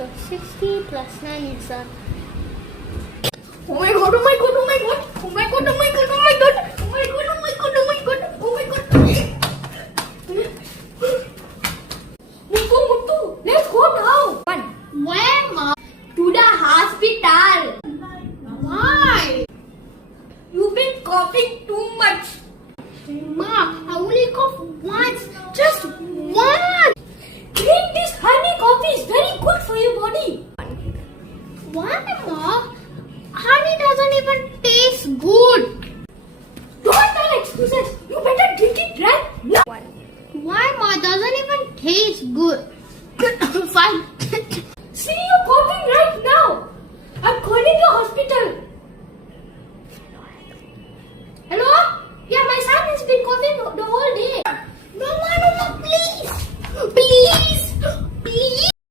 So 60 plus 9 is Oh my god, oh my god, oh my god, oh my god, oh my god, oh my god.